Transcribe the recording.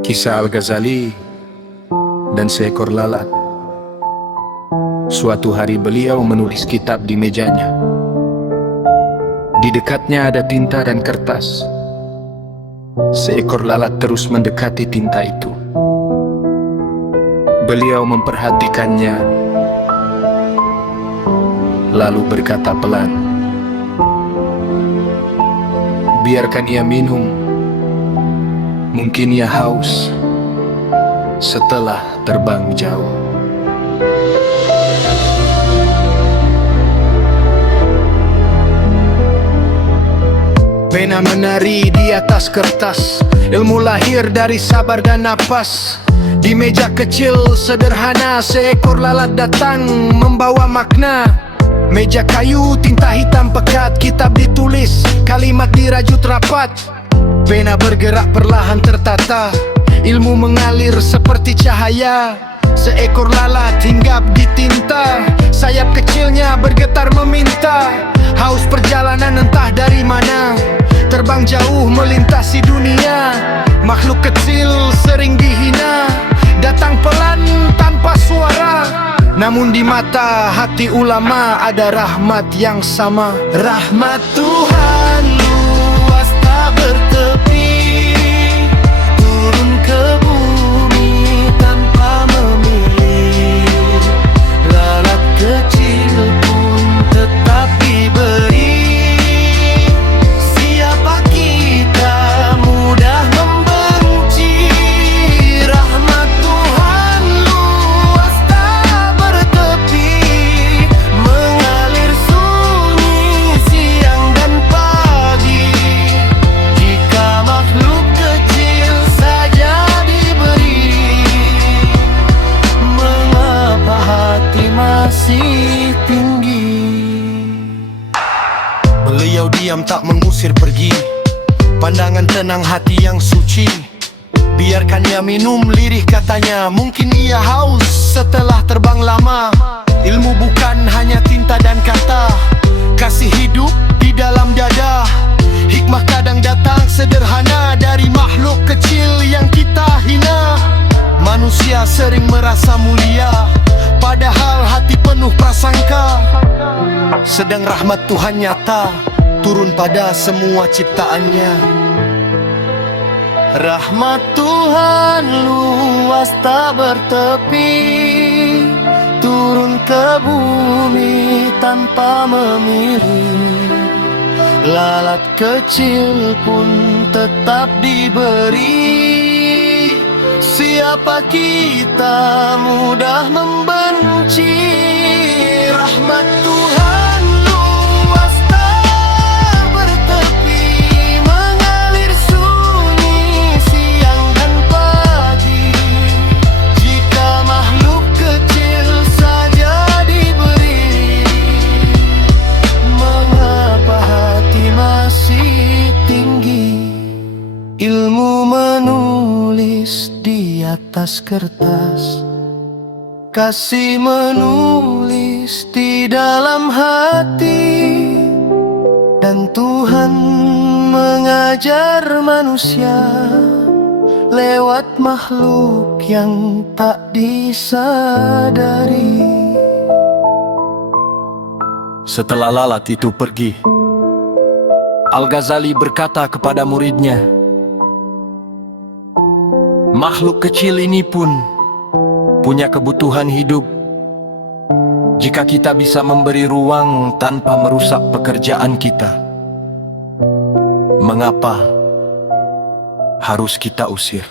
Kisah Al-Ghazali dan seekor lalat. Suatu hari beliau menulis kitab di mejanya. Di dekatnya ada tinta dan kertas. Seekor lalat terus mendekati tinta itu. Beliau memperhatikannya, lalu berkata pelan, "Biarkan ia minum. Mungkin ia haus setelah terbang jauh." Pena menari di atas kertas, ilmu lahir dari sabar dan napas. Di meja kecil sederhana, seekor lalat datang membawa makna. Meja kayu, tinta hitam pekat, kitab ditulis, kalimat dirajut rapat. Pena bergerak perlahan tertata, ilmu mengalir seperti cahaya. Seekor lalat hinggap di tinta, sayap kecilnya bergetar meminta. Haus perjalanan entah dari mana, terbang jauh melintasi dunia. Makhluk kecil sering dihina, datang pelan tanpa suara. Namun di mata hati ulama ada rahmat yang sama. Rahmat Tuhan luas tak bertepi, turun ke bumi tanpa memilih. Lalat kecil pun tetap diberi. Siapa kita mudah membenci. Rahmat Tuhan luas tak bertepi, mengalir sunyi siang dan pagi. Jika makhluk kecil saja diberi, mengapa hati masih tinggi? Beliau diam tak mengusir pergi, pandangan tenang hati yang suci. Biarkan ia minum, lirih katanya, mungkin ia haus setelah terbang lama. Ilmu bukan hanya tinta dan kata, kasih hidup di dalam dada. Hikmah kadang datang sederhana dari makhluk kecil yang kita hina. Manusia sering merasa mulia, padahal hati penuh prasangka. Sedang rahmat Tuhan nyata, turun pada semua ciptaannya. Rahmat Tuhan luas tak bertepi, turun ke bumi tanpa memilih. Lalat kecil pun tetap diberi. Siapa kita mudah membenci. Rahmat Tuhan luas tak bertepi, mengalir sunyi siang dan pagi. Jika makhluk kecil saja diberi, mengapa hati masih tinggi? Ilmu menulis di atas kertas, kasih menulis di dalam hati. Dan Tuhan mengajar manusia lewat makhluk yang tak disadari. Setelah lalat itu pergi, Al-Ghazali berkata kepada muridnya, makhluk kecil ini pun punya kebutuhan hidup. Jika kita bisa memberi ruang tanpa merusak pekerjaan kita, mengapa harus kita usir?